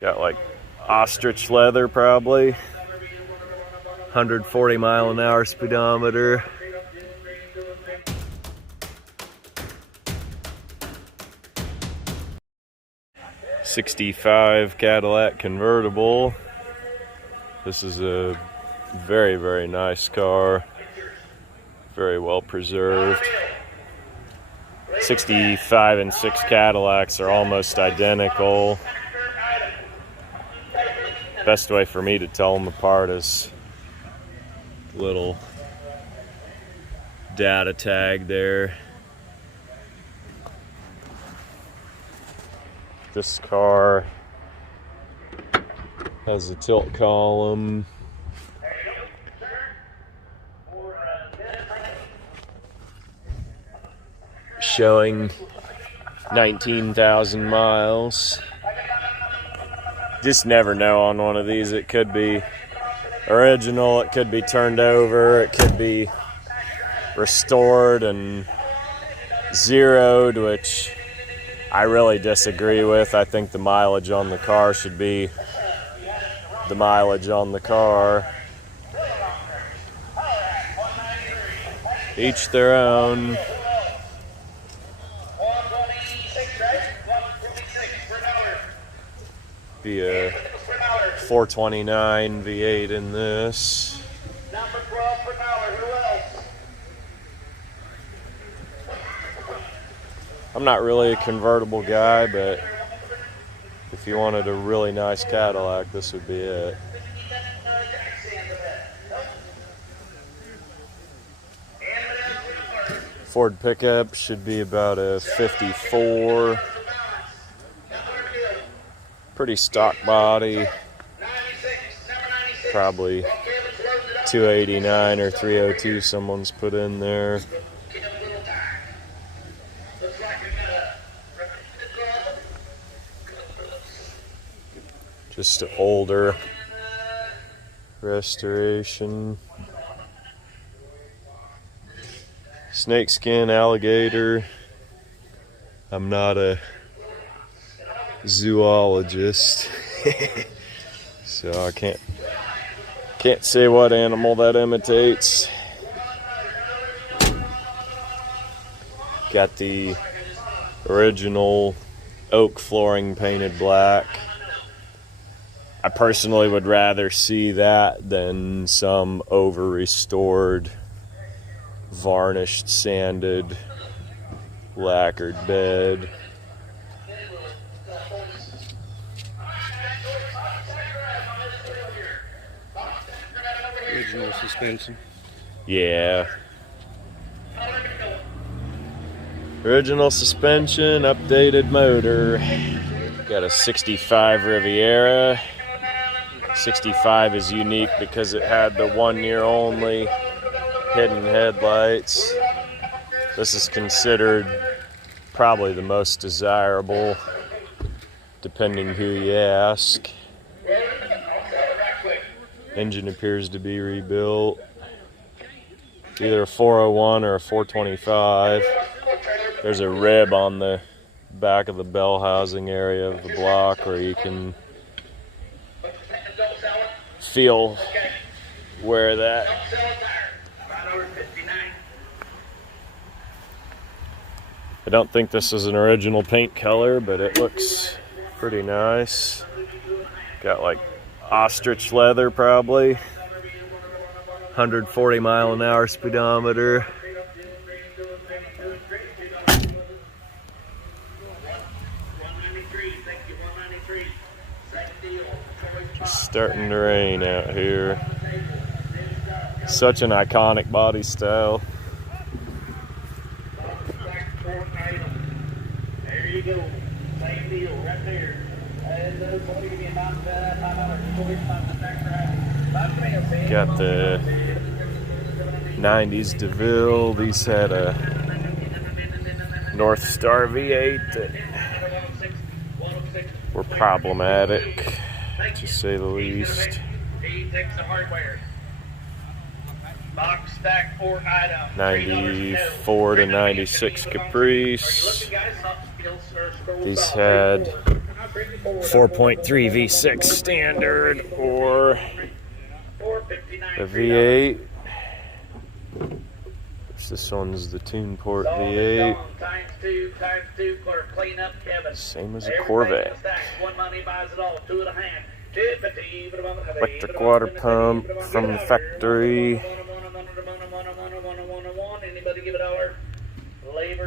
Got like ostrich leather probably. 140 mile an hour speedometer. '65 Cadillac convertible. This is a very, very nice car. Very well preserved. 65 and 6 Cadillacs are almost identical. Best way for me to tell them apart is little data tag there. This car has a tilt column. Showing 19,000 miles. Just never know on one of these. It could be original, it could be turned over, it could be restored and zeroed, which I really disagree with. I think the mileage on the car should be the mileage on the car. Each their own. Be a 429 V8 in this. I'm not really a convertible guy, but if you wanted a really nice Cadillac, this would be it. Ford pickup should be about a 54. Pretty stock body, probably 289 or 302 someone's put in there. Just an older restoration. Snakeskin alligator. I'm not a zoologist, so I can't say what animal that imitates. Got the original oak flooring painted black. I personally would rather see that than some over restored, varnished, sanded, lacquered bed. Original suspension. Yeah. Original suspension, updated motor. Got a 65 Riviera. 65 is unique because it had the 1 year only hidden headlights. This is considered probably the most desirable, depending who you ask. Engine appears to be rebuilt. Either a 401 or a 425. There's a rib on the back of the bell housing area of the block where you can feel where that I don't think this is an original paint color, but it looks pretty nice. Got like ostrich leather probably. 140 mile an hour speedometer. Just starting to rain out here. Such an iconic body style. There you go. Same deal right there. Got the 90s DeVille. These had a North Star V8 that were problematic, to say the least. 94 to 96 Caprice. These had 4.3 V6 standard or the V8. This one's the tune port V8. Same as a Corvette. Electric water pump from the factory.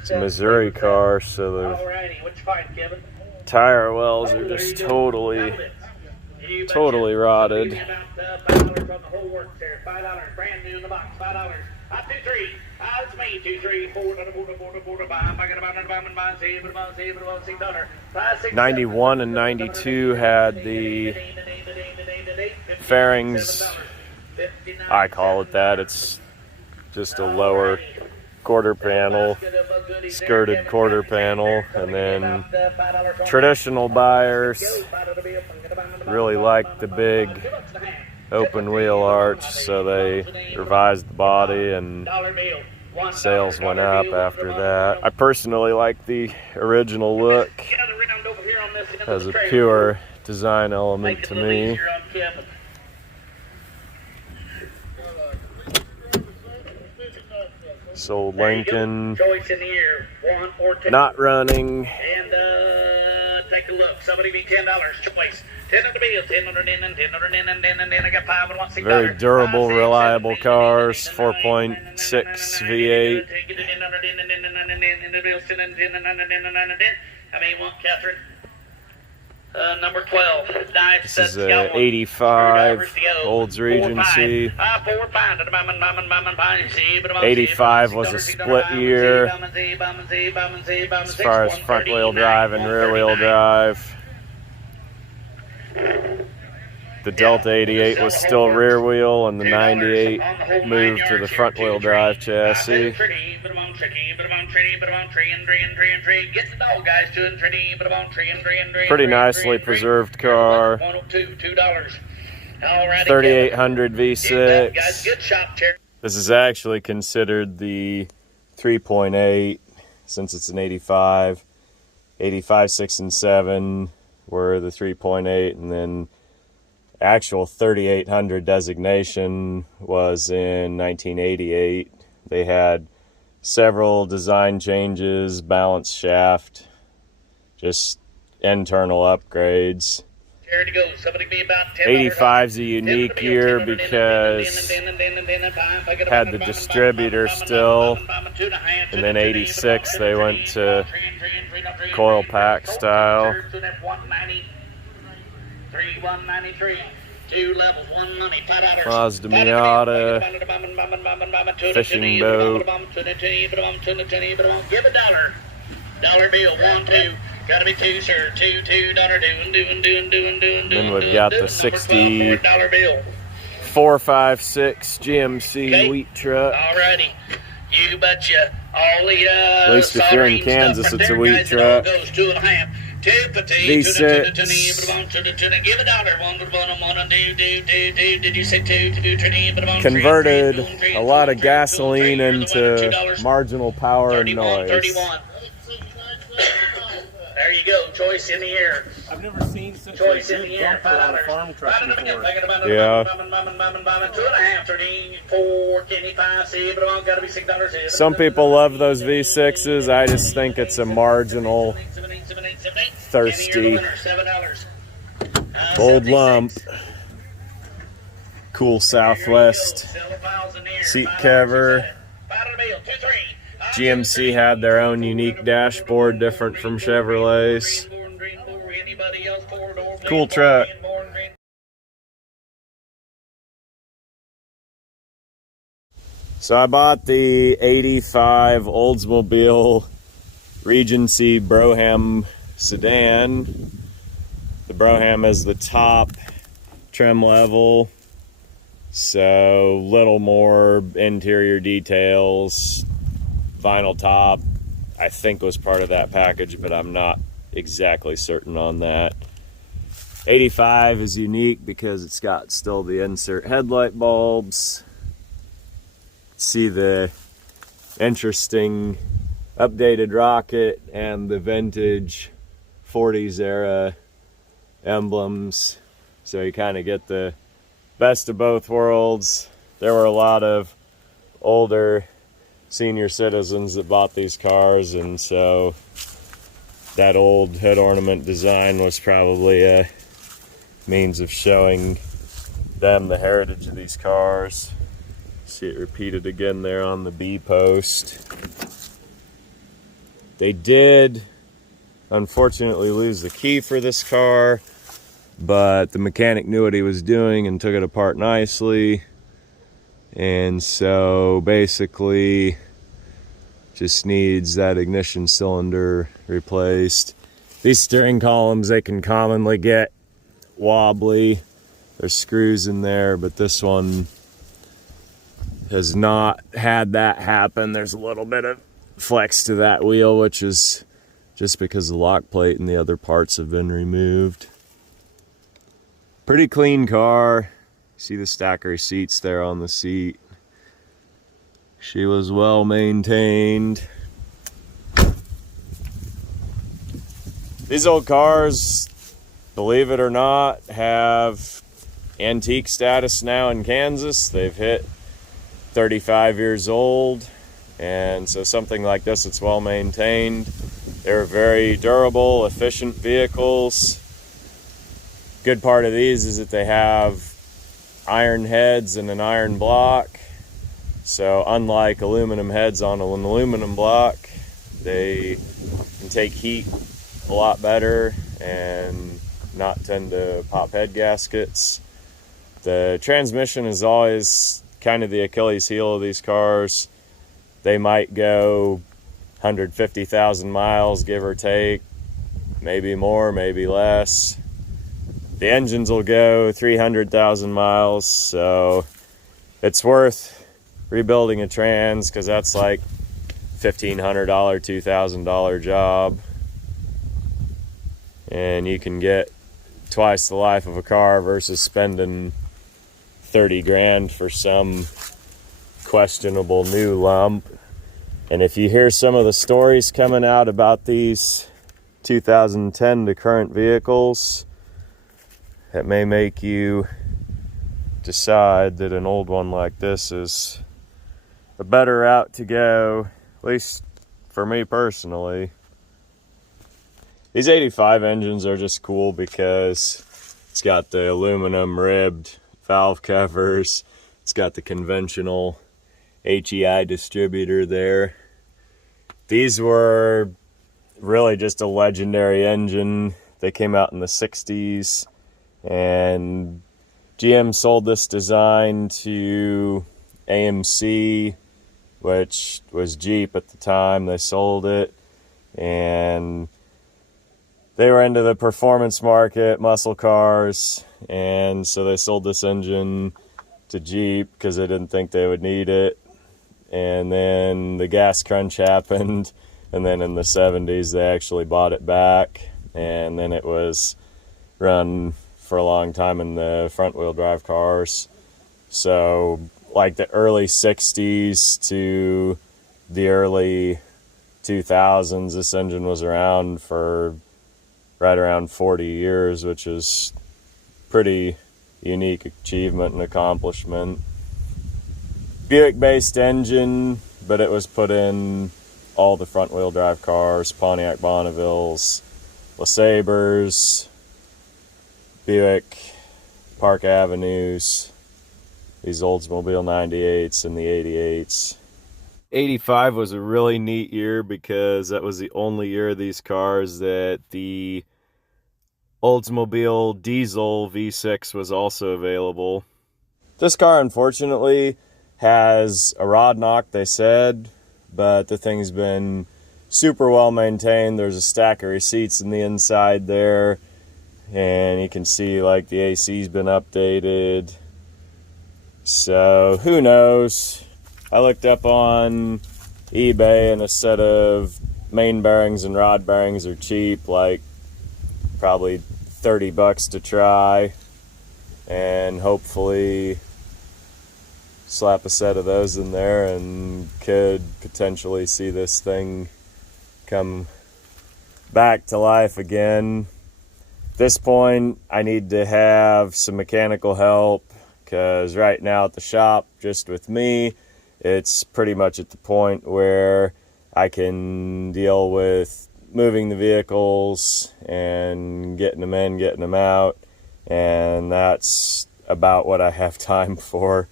It's a Missouri car, so the tire wells are just totally rotted. It's me, 2, 3, 4, 91 and 92 had the fairings. I call it that. It's just a lower quarter panel, skirted quarter panel, and then traditional buyers really like the big open wheel arch, so they revised the body and sales went up after that. I personally like the original look. Has a pure design element to me. Sold Lincoln, not running. And take a look. Somebody be $10 choice. 10 on the bill, 10 on the in, and 10 on the in, and then I got 5 and 1 $6. Very durable, reliable cars. 4.6 V8. Catherine. Number 12. This is a 85 Olds Regency. 85 was a split year as far as front wheel drive and rear wheel drive. The Delta 88 was still rear wheel, and the 98 moved to the front wheel drive chassis. Pretty nicely preserved car. 3800 V6. This is actually considered the 3.8 since it's an 85. 85, 6, and 7 were the 3.8, and then actual 3800 designation was in 1988. They had several design changes, balanced shaft, just internal upgrades. 85's a unique year because it had the distributor still, and then 86 they went to coil pack style. Mazda Miata, fishing boat. Give a $1. Dollar bill, 1, 2. Gotta be 2, sir. 2, $2, doing. Then we've got the 6456 GMC wheat truck. Alrighty. You betcha. All the at least if you're in Kansas, it's a wheat truck. V6. Give a $1. Did you say 2? Converted a lot of gasoline into marginal power and noise. There you go, choice in the air. I've never seen such Choice a in good the air. bumper on a farm truck before. Yeah. 2.5, 13, 4, 5, 6, but I've got to be $6. Some people love those V6s. I just think it's a marginal, thirsty, old lump. Cool Southwest seat cover. GMC had their own unique dashboard, different from Chevrolet's. Cool truck. So I bought the 85 Oldsmobile Regency Brougham sedan. The Brougham is the top trim level, so little more interior details. Vinyl top, I think, was part of that package, but I'm not exactly certain on that. 85 is unique because it's got still the insert headlight bulbs. See the interesting updated rocket and the vintage 40s era emblems, so you kind of get the best of both worlds. There were a lot of older senior citizens that bought these cars, and so that old head ornament design was probably a means of showing them the heritage of these cars. See it repeated again there on the B post. They did unfortunately lose the key for this car, but the mechanic knew what he was doing and took it apart nicely. And so basically just needs that ignition cylinder replaced. These steering columns, they can commonly get wobbly. There's screws in there, but this one has not had that happen. There's a little bit of flex to that wheel, which is just because the lock plate and the other parts have been removed. Pretty clean car. See the stack of receipts there on the seat. She was well maintained. These old cars, believe it or not, have antique status now in Kansas. They've hit 35 years old, and so something like this, it's well maintained. They're very durable, efficient vehicles. Good part of these is that they have iron heads and an iron block. So unlike aluminum heads on an aluminum block, they can take heat a lot better and not tend to pop head gaskets. The transmission is always kind of the Achilles heel of these cars. They might go 150,000 miles, give or take, maybe more, maybe less. The engines will go 300,000 miles, so it's worth rebuilding a trans, because that's like $1,500, $2,000 job. And you can get twice the life of a car versus spending 30 grand for some questionable new lump. And if you hear some of the stories coming out about these 2010 to current vehicles, it may make you decide that an old one like this is a better route to go, at least for me personally. These 85 engines are just cool because it's got the aluminum ribbed valve covers. It's got the conventional HEI distributor there. These were really just a legendary engine. They came out in the 60s, and GM sold this design to AMC, which was Jeep at the time. They sold it, and they were into the performance market, muscle cars, and so they sold this engine to Jeep because they didn't think they would need it. And then the gas crunch happened, and then in the 70s they actually bought it back, and then it was run for a long time in the front wheel drive cars. So like the early 60s to the early 2000s, this engine was around for right around 40 years, which is pretty unique achievement and accomplishment. Buick based engine, but it was put in all the front wheel drive cars, Pontiac Bonnevilles, LeSabres, Buick Park Avenues, these Oldsmobile 98s and the 88s. 85 was a really neat year because that was the only year of these cars that the Oldsmobile diesel V6 was also available. This car, unfortunately, has a rod knock, they said, but the thing's been super well maintained. There's a stack of receipts in the inside there, and you can see like the AC's been updated. So who knows? I looked up on eBay, and a set of main bearings and rod bearings are cheap, like probably 30 bucks to try, and hopefully slap a set of those in there and could potentially see this thing come back to life again. this point, I need to have some mechanical help, because right now at the shop, just with me, it's pretty much at the point where I can deal with moving the vehicles and getting them in, getting them out, and that's about what I have time for,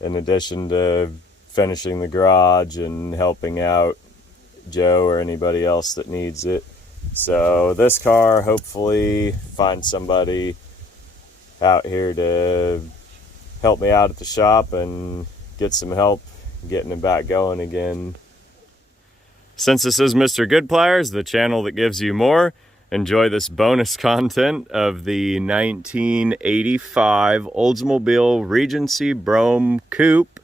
in addition to finishing the garage and helping out Joe or anybody else that needs it. So this car, hopefully find somebody out here to help me out at the shop and get some help getting it back going again. Since this is Mr. Goodpliers, the channel that gives you more, enjoy this bonus content of the 1985 Oldsmobile Regency Brougham Coupe.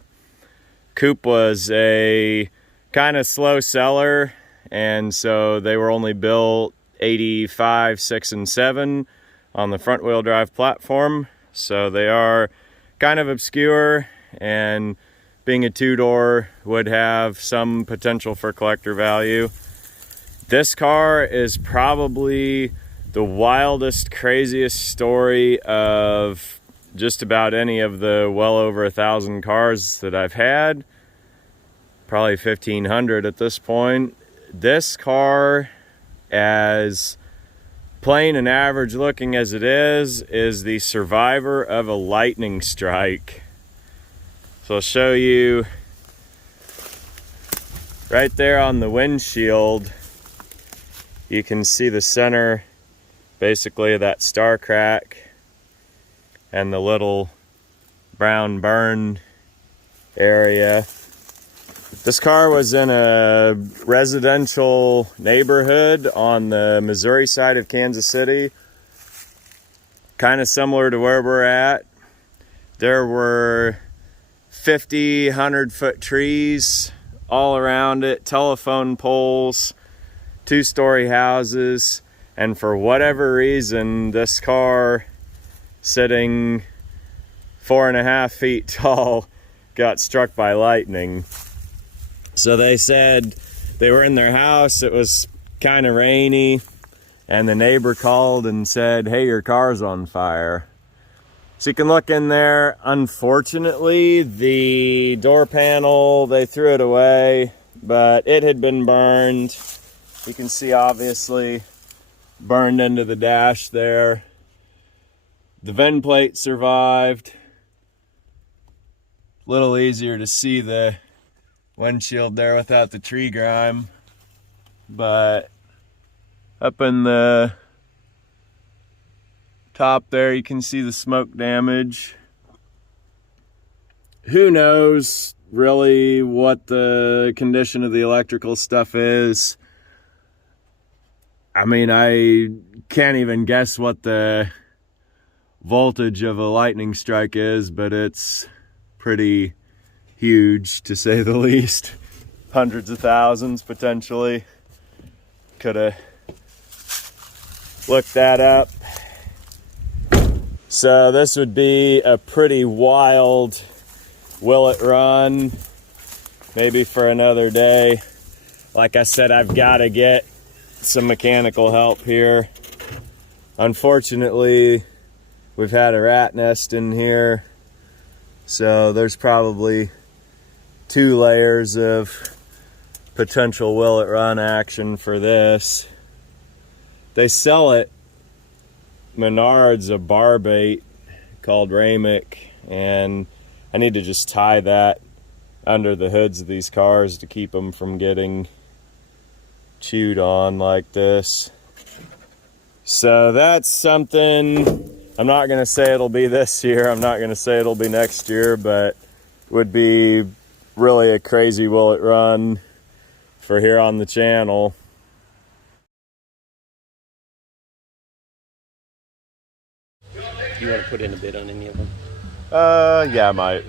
Coupe was a kind of slow seller, and so they were only built 85, 6, and 7 on the front wheel drive platform. So they are kind of obscure, and being a two-door would have some potential for collector value. This car is probably the wildest, craziest story of just about any of the well over 1,000 cars that I've had. Probably 1,500 at this point. This car, as plain and average looking as it is the survivor of a lightning strike. So I'll show you right there on the windshield. You can see the center, basically, of that star crack and the little brown burn area. This car was in a residential neighborhood on the Missouri side of Kansas City, kind of similar to where we're at. There were 50, 100-foot trees all around it, telephone poles, two-story houses, and for whatever reason, this car, sitting 4.5 feet tall, got struck by lightning. So they said they were in their house, it was kind of rainy, and the neighbor called and said, "Hey, your car's on fire." So you can look in there. Unfortunately, the door panel, they threw it away, but it had been burned. You can see, obviously, burned into the dash there. The VIN plate survived. A little easier to see the windshield there without the tree grime, but up in the top there you can see the smoke damage. Who knows really what the condition of the electrical stuff is. I mean, I can't even guess what the voltage of a lightning strike is, but it's pretty huge, to say the least. Hundreds of thousands, potentially. Could have looked that up. So this would be a pretty wild will it run, maybe for another day. Like I said, I've got to get some mechanical help here. Unfortunately, we've had a rat nest in here, so there's probably 2 layers of potential will it run action for this. They sell it Menards, a bar bait called Ramic, and I need to just tie that under the hoods of these cars to keep them from getting chewed on like this. So that's something. I'm not going to say it'll be this year, I'm not going to say it'll be next year, but would be really a crazy will it run for here on the channel. You want to put in a bid on any of them? Yeah, I might.